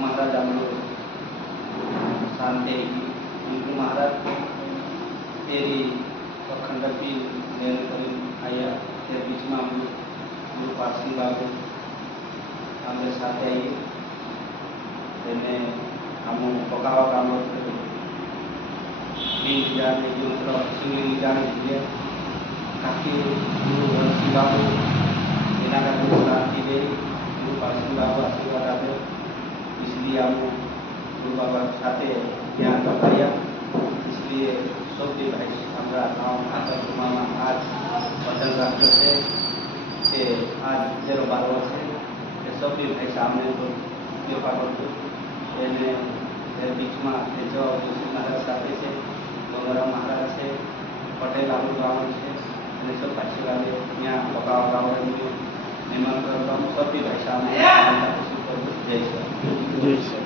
महाराज आमलो शांति उनको महाराज तेरी अखंडती लेने करी आया तेरे बीच में हम गुरु पासी बाबू हमारे साथ आइए तेने हम पकावा काम लिंग जाने जो मतलब सिंगिंग जाने दिए काफी गुरु वंशी बाबू इना का गुरु शांति दे गुरु पासी बाबू आशीर्वाद आते इसलिए हम गुरु बाबा साथे ज्ञान बताया इसलिए सब भी भाई हमारा गाँव आकर मामा आज पटल राष्ट्र से आज 0-12 वर्ष है सब भी भाई सामने तो कृपा करते बीच में जो महाराज साथे से गंगाराम महाराज से पटेल आलू गाँव से सब पाछी वाले यहाँ पका गाँव निमंत्रण सब भी भाई सामने जय सर।